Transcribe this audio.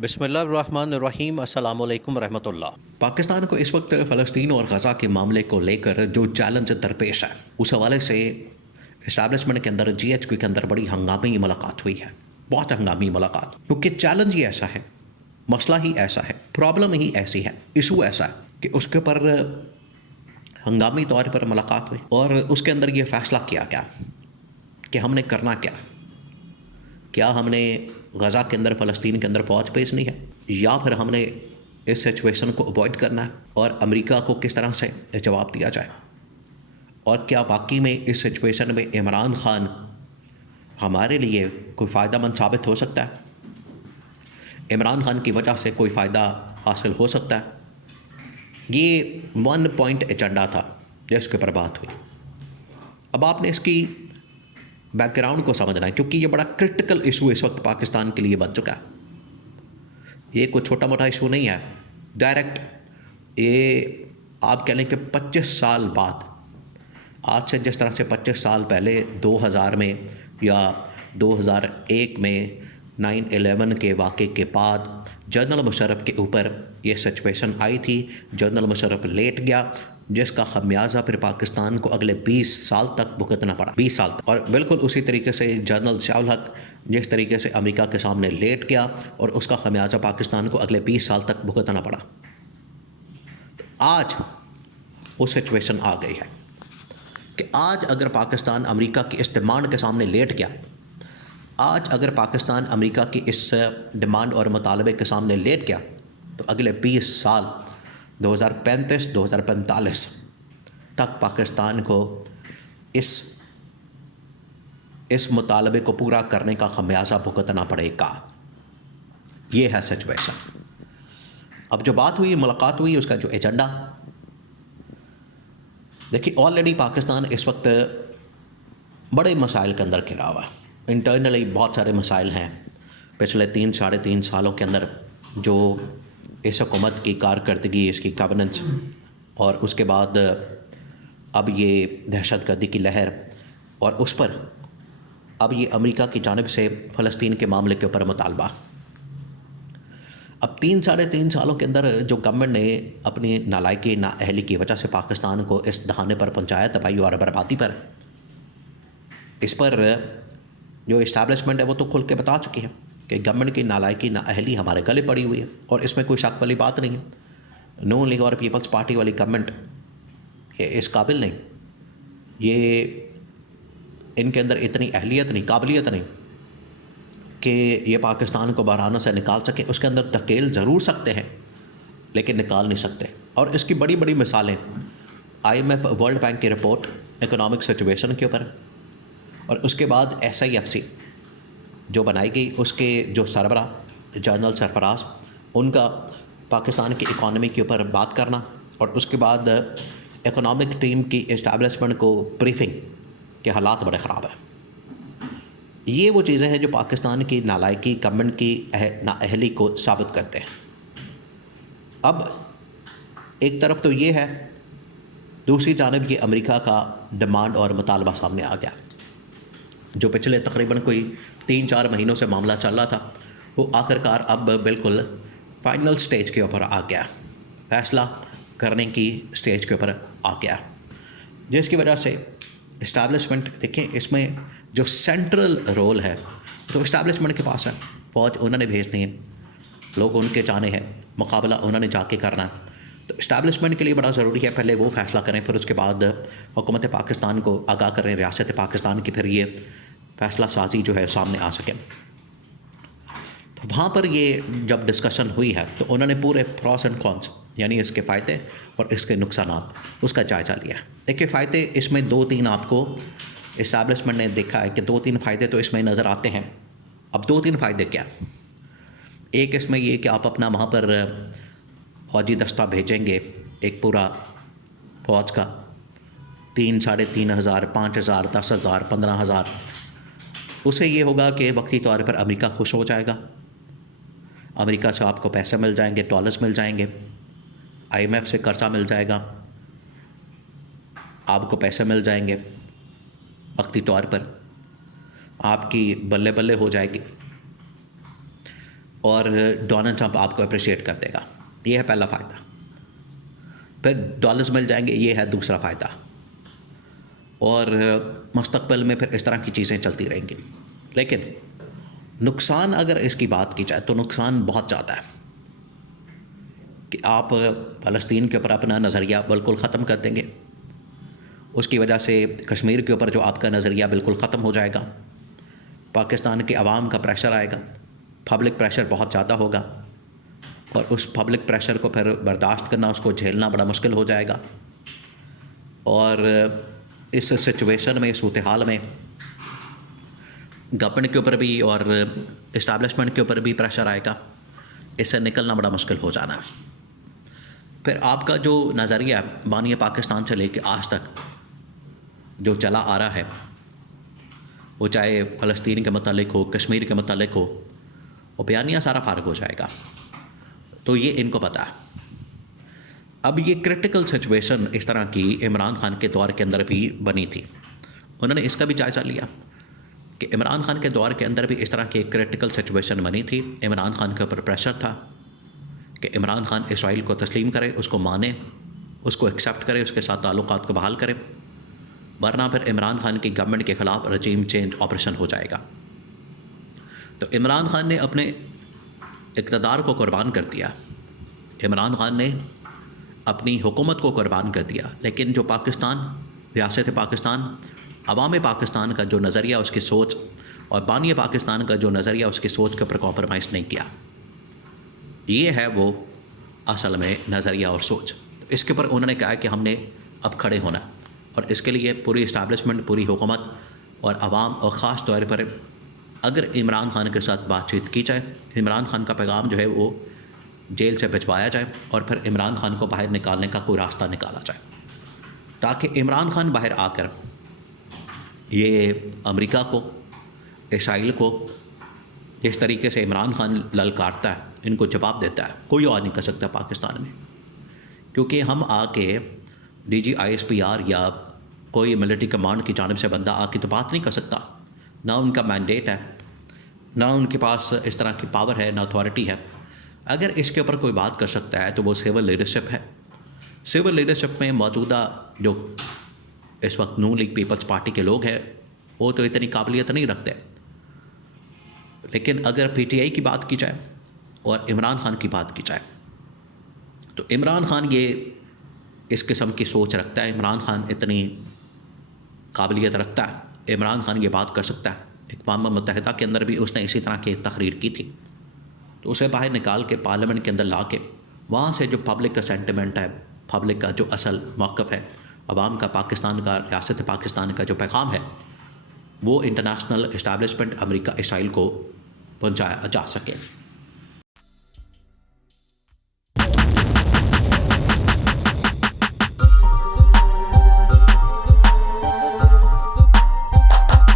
बिस्मिल्लाहिर्रहमानिर्रहीम अस्सलामु अलैकुम रहमतुल्लाह। पाकिस्तान को इस वक्त फ़लस्तीन और गज़ा के मामले को लेकर जो चैलेंज दरपेश है, उस हवाले से इस्टेब्लिशमेंट के अंदर जीएचक्यू के अंदर बड़ी हंगामी मुलाकात हुई है। बहुत हंगामी मुलाकात, क्योंकि चैलेंज ही ऐसा है, मसला ही ऐसा है, प्रॉब्लम ही ऐसी है, इशू ऐसा है कि उसके ऊपर हंगामी तौर पर मुलाकात हुई और उसके अंदर ये फ़ैसला किया गया कि हमने करना क्या हमने गज़ा के अंदर फ़लस्तीन के अंदर फ़ौज भेजनी है या फिर हमने इस सिचुएशन को अवॉइड करना है और अमेरिका को किस तरह से जवाब दिया जाए, और क्या वाकई में इस सिचुएशन में इमरान खान हमारे लिए कोई फ़ायदेमंद साबित हो सकता है, इमरान खान की वजह से कोई फ़ायदा हासिल हो सकता है। ये 1 पॉइंट एजेंडा था जिसके ऊपर बात हुई। अब आपने इसकी बैकग्राउंड को समझना है, क्योंकि ये बड़ा क्रिटिकल इशू इस वक्त पाकिस्तान के लिए बन चुका है। ये कोई छोटा मोटा इशू नहीं है, डायरेक्ट ये आप कह लें कि 25 साल बाद, आज से जिस तरह से 25 साल पहले 2000 में या 2001 में 9/11 के वाक़े के बाद जनरल मुशर्रफ के ऊपर ये सिचुएशन आई थी, जनरल मुशर्रफ लेट गया, जिसका खमियाजा फिर पाकिस्तान को अगले 20 साल तक भुगतना पड़ा, 20 साल तक। और बिल्कुल उसी तरीके से जनरल ज़ियाउल हक जिस तरीके से अमेरिका के सामने लेट गया और उसका खमियाजा पाकिस्तान को अगले 20 साल तक भुगतना पड़ा। तो आज वो सिचुएशन आ गई है कि आज अगर पाकिस्तान अमेरिका की इस डिमांड के सामने लेट गया, आज अगर पाकिस्तान अमेरिका की इस डिमांड और मुतालबे के सामने लेट गया, तो अगले 20 साल 2035-2045 तक पाकिस्तान को इस मुतालबे को पूरा करने का खमियाजा भुगतना पड़ेगा। ये है सिचुएशन। अब जो बात हुई, मुलाकात हुई, उसका जो एजेंडा, देखिए ऑलरेडी पाकिस्तान इस वक्त बड़े मसाइल के अंदर घिरा हुआ है। इंटरनली बहुत सारे मसाइल हैं। पिछले 3-3.5 सालों के अंदर जो इस हुकूमत की कारकर्दगी, इसकी गवर्नेंस, और उसके बाद अब ये दहशतगर्दी की लहर, और उस पर अब ये अमेरिका की जानिब से फ़लस्तीन के मामले के ऊपर मुतालबा। अब 3-3.5 सालों के अंदर जो गवर्नमेंट ने अपनी नालायकी, नाअहली की वजह से पाकिस्तान को इस दहाने पर पहुँचाया, तबाही और बर्बादी पर, इस पर जो इस्टेब्लिशमेंट है वो तो खुल के बता चुकी है कि गवर्नमेंट की नालायकी, नाअहली हमारे गले पड़ी हुई है, और इसमें कोई शक वाली बात नहीं है। नून लीग और पीपल्स पार्टी वाली गवर्नमेंट ये इस काबिल नहीं, ये इनके अंदर इतनी अहलियत नहीं, काबिलियत नहीं कि ये पाकिस्तान को बहरानों से निकाल सके। उसके अंदर धकेल ज़रूर सकते हैं लेकिन निकाल नहीं सकते। और इसकी बड़ी बड़ी मिसालें IMF, वर्ल्ड बैंक की रिपोर्ट इकोनॉमिक सिचुएशन के ऊपर, और उसके बाद SIFC जो बनाई गई, उसके जो सरबरा, जनरल सरफराज, उनका पाकिस्तान की इकॉनमी के ऊपर बात करना, और उसके बाद इकोनॉमिक टीम की इस्टेब्लिशमेंट को ब्रीफिंग के हालात बड़े ख़राब है। ये वो चीज़ें हैं जो पाकिस्तान की नालायकी, गवर्नमेंट की नाअहली को साबित करते हैं। अब एक तरफ तो ये है, दूसरी जानब ये अमेरिका का डिमांड और मुतालबा सामने आ गया, जो पिछले तकरीबन कोई 3-4 महीनों से मामला चल रहा था, वो आखिरकार अब बिल्कुल फाइनल स्टेज के ऊपर आ गया, फ़ैसला करने की स्टेज के ऊपर आ गया, जिसकी वजह से इस्टेब्लिशमेंट, देखें इसमें जो सेंट्रल रोल है तो इस्टेब्लिशमेंट के पास है। फ़ौज उन्होंने भेजनी है, लोग उनके जाने हैं, मुकाबला उन्होंने जाके करना है। तो इस्टेब्लिशमेंट के लिए बड़ा ज़रूरी है पहले वो फ़ैसला करें, फिर उसके बाद हुकूमत पाकिस्तान को आगाह करें, रियासत पाकिस्तान की, फिर ये फ़ैसला साजी जो है सामने आ सके। वहाँ पर ये जब डिस्कशन हुई है तो उन्होंने पूरे प्रॉस एंड कॉन्स, यानी इसके फ़ायदे और इसके नुकसानात, उसका जायज़ा लिया। देखिए फ़ायदे इसमें 2-3 आपको इस्टेब्लिशमेंट ने देखा है कि 2-3 फ़ायदे तो इसमें नज़र आते हैं। अब 2-3 फ़ायदे क्या? एक इसमें ये कि आप अपना वहाँ पर फ़ौजी दस्ता भेजेंगे, एक पूरा फ़ौज का 3-3.5 हज़ार, 5 हज़ार, 10 हज़ार, 15 हज़ार। उससे ये होगा कि वक्ती तौर पर अमेरिका खुश हो जाएगा, अमेरिका से आपको पैसे मिल जाएंगे, डॉलर्स मिल जाएंगे, IMF से कर्जा मिल जाएगा, आपको पैसे मिल जाएंगे, वक्ती तौर पर आपकी बल्ले बल्ले हो जाएगी। और डोनाल्ड ट्रंप आपको अप्रिशिएट कर देगा, ये है पहला फ़ायदा। फिर डॉलर्स मिल जाएंगे, ये है दूसरा फ़ायदा। और मुस्तक़बिल में फिर इस तरह की चीज़ें चलती रहेंगी। लेकिन नुकसान अगर इसकी बात की जाए तो नुकसान बहुत ज़्यादा है कि आप फ़लस्तीन के ऊपर अपना नज़रिया बिल्कुल ख़त्म कर देंगे। उसकी वजह से कश्मीर के ऊपर जो आपका नज़रिया बिल्कुल ख़त्म हो जाएगा। पाकिस्तान के अवाम का प्रेशर आएगा, पब्लिक प्रेशर बहुत ज़्यादा होगा और उस पब्लिक प्रेशर को फिर बर्दाश्त करना, उसको झेलना बड़ा मुश्किल हो जाएगा। और इस सिचुएशन में, इस सूरत हाल में गवर्नमेंट के ऊपर भी और इस्टेब्लिशमेंट के ऊपर भी प्रेशर आएगा, इससे निकलना बड़ा मुश्किल हो जाना। फिर आपका जो नज़रिया बानी पाकिस्तान से लेके आज तक जो चला आ रहा है, वो चाहे फ़लस्तीन के मतलब हो, कश्मीर के मतलब हो, वो बयानिया सारा फ़ारग हो जाएगा। तो ये इनको पता है। अब ये क्रिटिकल सिचुएशन इस तरह की इमरान खान के दौर के अंदर भी बनी थी। उन्होंने इसका भी जायज़ा लिया कि इमरान खान के दौर के अंदर भी इस तरह की एक क्रिटिकल सिचुएशन बनी थी। इमरान खान के ऊपर प्रेशर था कि इमरान खान इसराइल को तस्लीम करे, उसको माने, उसको एक्सेप्ट करे, उसके साथ ताल्लुकात को बहाल करे, वरना फिर इमरान खान की गवर्नमेंट के ख़िलाफ़ रजीम चेंज ऑपरेशन हो जाएगा। तो इमरान खान ने अपने इक़्तिदार को कुर्बान कर दिया, इमरान खान ने अपनी हुकूमत को कुर्बान कर दिया। लेकिन जो पाकिस्तान, रियासत पाकिस्तान, अवाम पाकिस्तान का जो नज़रिया, उसकी सोच, और बानी पाकिस्तान का जो नज़रिया, उसकी सोच के ऊपर कॉम्प्रोमाइज़ नहीं किया। ये है वो असल में नज़रिया और सोच। इसके ऊपर उन्होंने कहा कि हमने अब खड़े होना, और इसके लिए पूरी इस्टेब्लिशमेंट, पूरी हुकूमत और अवाम, और ख़ास तौर पर अगर इमरान खान के साथ बातचीत की जाए, इमरान खान का पैगाम जो है वो जेल से भिजवाया जाए और फिर इमरान खान को बाहर निकालने का कोई रास्ता निकाला जाए, ताकि इमरान खान बाहर आकर ये अमेरिका को, इसराइल को जिस तरीके से इमरान खान ललकारता है, इनको जवाब देता है, कोई और नहीं कर सकता पाकिस्तान में। क्योंकि हम आके DGISPR या कोई मिलिट्री कमांड की जानिब से बंदा आके तो बात नहीं कर सकता, ना उनका मैंडेट है, ना उनके पास इस तरह की पावर है, ना अथॉरिटी है। अगर इसके ऊपर कोई बात कर सकता है तो वो सिविल लीडरशिप है। सिविल लीडरशिप में मौजूदा जो इस वक्त नून लीग पीपल्स पार्टी के लोग हैं, वो तो इतनी काबिलियत नहीं रखते। लेकिन अगर PTI की बात की जाए और इमरान खान की बात की जाए, तो इमरान खान ये इस किस्म की सोच रखता है, इमरान खान इतनी काबिलियत रखता है, इमरान खान ये बात कर सकता है। अक़वाम मुत्तहिदा के अंदर भी उसने इसी तरह की तहरीर की थी, तो उसे बाहर निकाल के पार्लियामेंट के अंदर ला के वहाँ से जो पब्लिक का सेंटिमेंट है, पब्लिक का जो असल मौक़िफ़ है, अवाम का, पाकिस्तान का, रियासत पाकिस्तान का जो पैगाम है, वो इंटरनेशनल इस्टेब्लिशमेंट, अमेरिका, इसराइल को पहुँचाया जा सके।